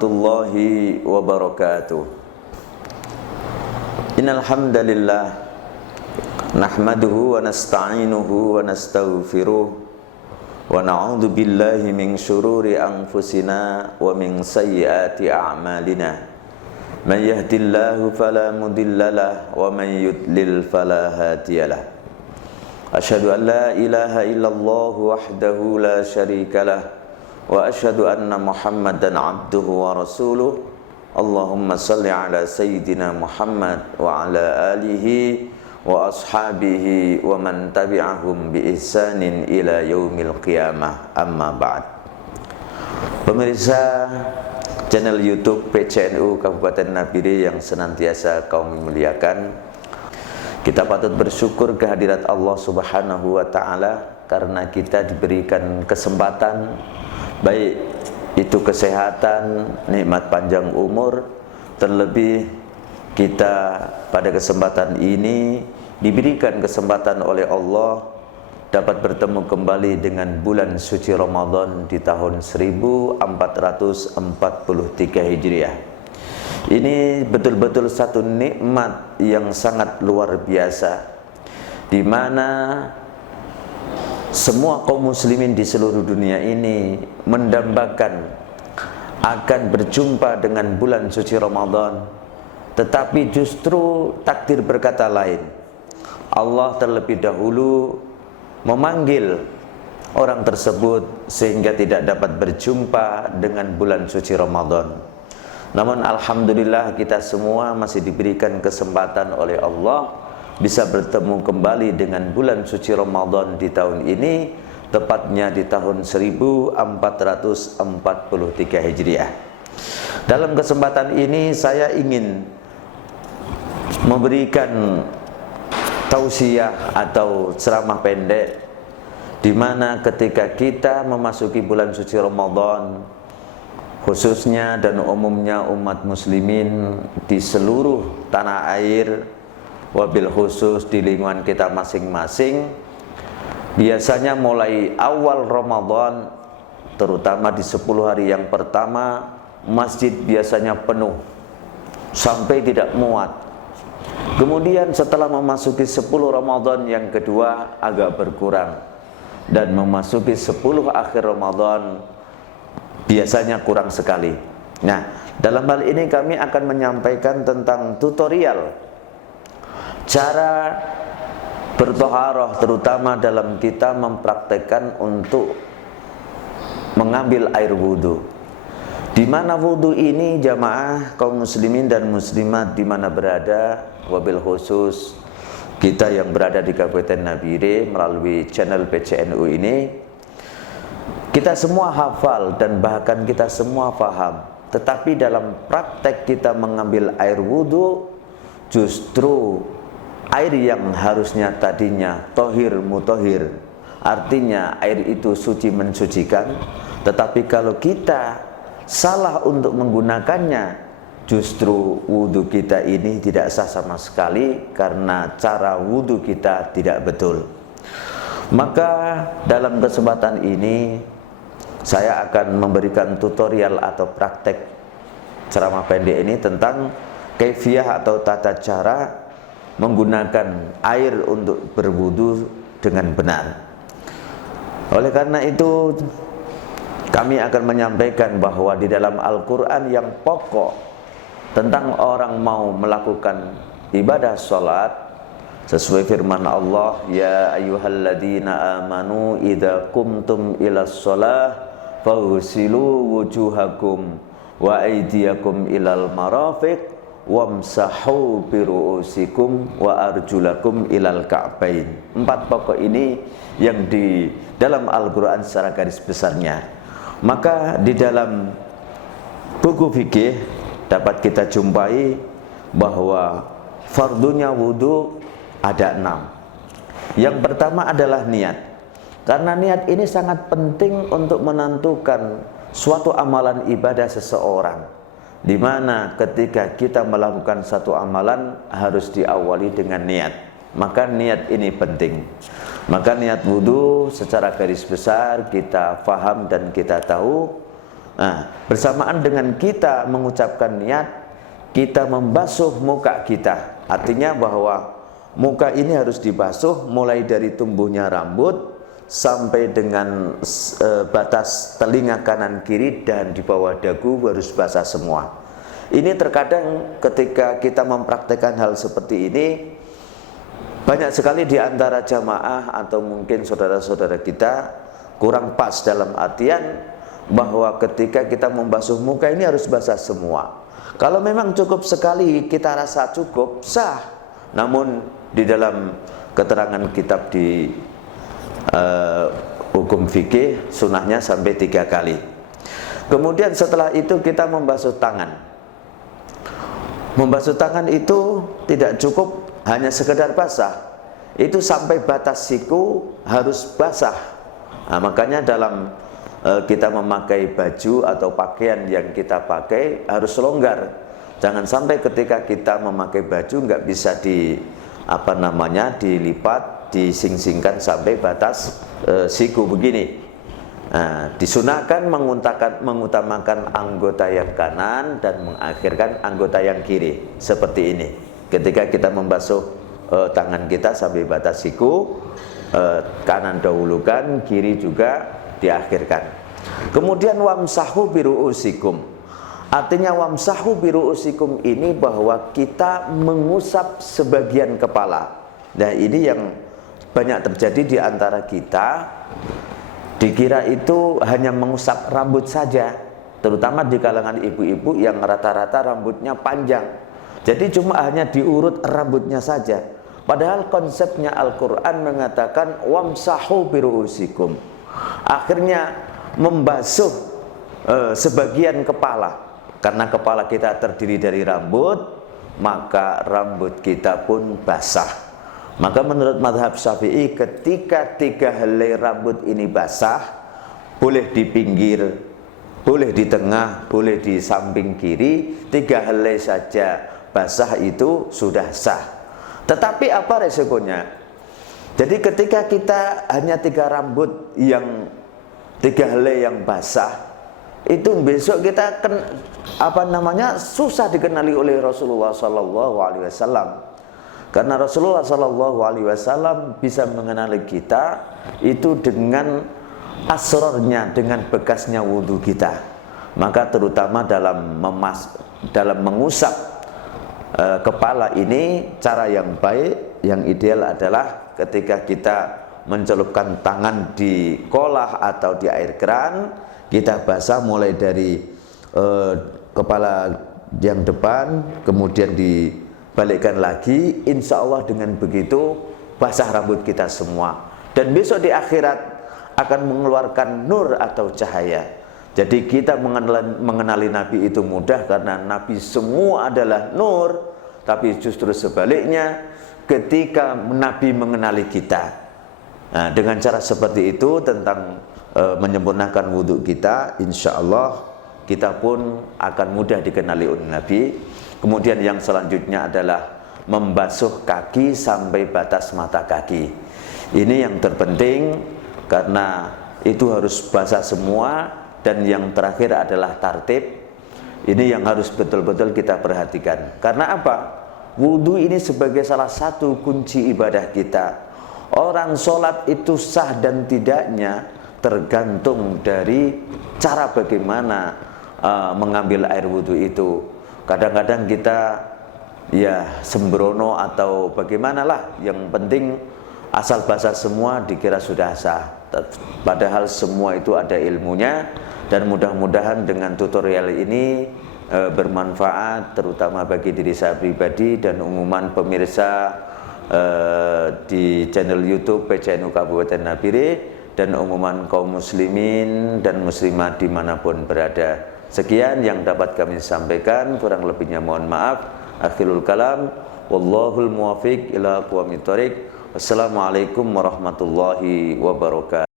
warahmatullahi wabarakatuh. Innal hamdalillah nahmaduhu wa nasta'inuhu wa nastaghfiruh wa na'udzu billahi min syururi anfusina wa min sayyiati a'malina. Man yahdihillahu fala mudhillalah wa man yudlil fala hadiyalah. Asyhadu an la ilaha illallah wahdahu la syarikalah wa asyhadu anna Muhammadan abduhu wa rasuluh. Allahumma salli ala sayyidina Muhammad wa ala alihi wa ashabihi wa man tabi'ahum bi ihsanin ila yaumil qiyamah. Amma ba'd. Pemirsa channel YouTube PCNU Kabupaten Nabire yang senantiasa kaum muliakan, kita patut bersyukur kehadirat Allah Subhanahu wa taala karena kita diberikan kesempatan, baik itu kesehatan, nikmat panjang umur, terlebih kita pada kesempatan ini diberikan kesempatan oleh Allah dapat bertemu kembali dengan bulan suci Ramadan di tahun 1443 Hijriah. Ini betul-betul satu nikmat yang sangat luar biasa, di mana semua kaum muslimin di seluruh dunia ini mendambakan akan berjumpa dengan bulan suci Ramadan, tetapi justru takdir berkata lain. Allah terlebih dahulu memanggil orang tersebut sehingga tidak dapat berjumpa dengan bulan suci Ramadan. Namun alhamdulillah kita semua masih diberikan kesempatan oleh Allah bisa bertemu kembali dengan bulan suci Ramadan di tahun ini, tepatnya di tahun 1443 Hijriah. Dalam kesempatan ini saya ingin memberikan tausiah atau ceramah pendek, di mana ketika kita memasuki bulan suci Ramadan, khususnya dan umumnya umat muslimin di seluruh tanah air, wabil khusus di lingkungan kita masing-masing, biasanya mulai awal Ramadan, terutama di 10 hari yang pertama, masjid biasanya penuh sampai tidak muat. Kemudian setelah memasuki 10 Ramadan yang kedua agak berkurang, dan memasuki 10 akhir Ramadan biasanya kurang sekali. Nah, dalam hal ini kami akan menyampaikan tentang tutorial cara bertoharoh, terutama dalam kita mempraktekkan untuk mengambil air wudhu. Di mana wudhu ini jamaah kaum muslimin dan muslimat di mana berada, wabil khusus kita yang berada di Kabupaten Nabire melalui channel PCNU ini, kita semua hafal dan bahkan kita semua paham. Tetapi dalam praktek kita mengambil air wudhu, justru air yang harusnya tadinya tohir mutohir, artinya air itu suci mensucikan, tetapi kalau kita salah untuk menggunakannya, justru wudhu kita ini tidak sah sama sekali karena cara wudhu kita tidak betul. Maka dalam kesempatan ini saya akan memberikan tutorial atau praktek ceramah pendek ini tentang kaifiyah atau tata cara menggunakan air untuk berwudu dengan benar. Oleh karena itu, kami akan menyampaikan bahwa di dalam Al-Quran yang pokok tentang orang mau melakukan ibadah sholat, sesuai firman Allah, ya ayyuhalladzina amanu idza qumtum ilas sholah faghsilu wujuhakum wa aydiyakum ilal marafiq wamsahu biru'usikum wa arjulakum ilal ka'bain. 4 pokok ini yang di dalam Al-Quran secara garis besarnya. Maka di dalam buku fikih dapat kita jumpai bahwa fardunya wudhu ada 6. Yang pertama adalah niat. Karena niat ini sangat penting untuk menentukan suatu amalan ibadah seseorang, di mana ketika kita melakukan satu amalan harus diawali dengan niat. Maka niat ini penting. Maka niat wudhu secara garis besar kita faham dan kita tahu Nah, bersamaan dengan kita mengucapkan niat, kita membasuh muka kita. Artinya bahwa muka ini harus dibasuh mulai dari tumbuhnya rambut sampai dengan batas telinga kanan kiri dan di bawah dagu harus basah semua. Ini terkadang ketika kita mempraktekkan hal seperti ini, banyak sekali di antara jamaah atau mungkin saudara-saudara kita kurang pas dalam artian bahwa ketika kita membasuh muka ini harus basah semua. Kalau memang cukup sekali kita rasa cukup, sah. Namun di dalam keterangan kitab di hukum fikih, sunahnya sampai 3 kali. Kemudian setelah itu kita membasuh tangan. Membasuh tangan itu tidak cukup hanya sekedar basah. Itu sampai batas siku harus basah. Nah, makanya dalam kita memakai baju atau pakaian yang kita pakai harus longgar. Jangan sampai ketika kita memakai baju nggak bisa dilipat, dising-singkan sampai batas siku begini. Nah, disunahkan mengutamakan anggota yang kanan dan mengakhirkan anggota yang kiri seperti ini. Ketika kita membasuh tangan kita sampai batas siku, kanan dahulukan, kiri juga diakhirkan. Kemudian wamsahu biru'usikum. Artinya wamsahu biru'usikum ini bahwa kita mengusap sebagian kepala. Nah, ini yang banyak terjadi di antara kita. Dikira itu hanya mengusap rambut saja, terutama di kalangan ibu-ibu yang rata-rata rambutnya panjang. Jadi cuma hanya diurut rambutnya saja. Padahal konsepnya Al-Quran mengatakan wamsahu biru'usikum. Akhirnya membasuh sebagian kepala. Karena kepala kita terdiri dari rambut, maka rambut kita pun basah. Maka menurut mazhab Syafi'i, ketika 3 helai rambut ini basah, boleh di pinggir, boleh di tengah, boleh di samping kiri, 3 helai saja basah itu sudah sah. Tetapi apa resikonya? Jadi ketika kita hanya 3 rambut yang 3 helai yang basah, itu besok kita susah dikenali oleh Rasulullah SAW. Karena Rasulullah SAW bisa mengenali kita itu dengan asrornya, dengan bekasnya wudhu kita. Maka terutama dalam mengusap kepala ini, cara yang baik, yang ideal adalah ketika kita mencelupkan tangan di kolah atau di air keran, kita basah mulai dari kepala yang depan, kemudian dibalikkan lagi. Insya Allah dengan begitu basah rambut kita semua. Dan besok di akhirat akan mengeluarkan nur atau cahaya. Jadi kita mengenali Nabi itu mudah karena Nabi semua adalah nur. Tapi justru sebaliknya, ketika Nabi mengenali kita, nah, dengan cara seperti itu tentang menyempurnakan wudhu kita, insya Allah kita pun akan mudah dikenali oleh Nabi. Kemudian yang selanjutnya adalah membasuh kaki sampai batas mata kaki. Ini yang terpenting karena itu harus basah semua. Dan yang terakhir adalah tartib. Ini yang harus betul-betul kita perhatikan. Karena apa? Wudhu ini sebagai salah satu kunci ibadah kita. Orang sholat itu sah dan tidaknya tergantung dari cara bagaimana mengambil air wudhu itu. Kadang-kadang kita ya sembrono atau bagaimanalah, yang penting asal basah semua dikira sudah sah. Padahal semua itu ada ilmunya. Dan mudah-mudahan dengan tutorial ini bermanfaat terutama bagi diri saya pribadi dan umuman pemirsa di channel YouTube PCNU Kabupaten Nabire dan umuman kaum muslimin dan muslimat dimanapun berada. Sekian yang dapat kami sampaikan, kurang lebihnya mohon maaf. Akhirul kalam, wallahul muwafiq ila aqwamit thoriq. Wassalamualaikum warahmatullahi wabarakatuh.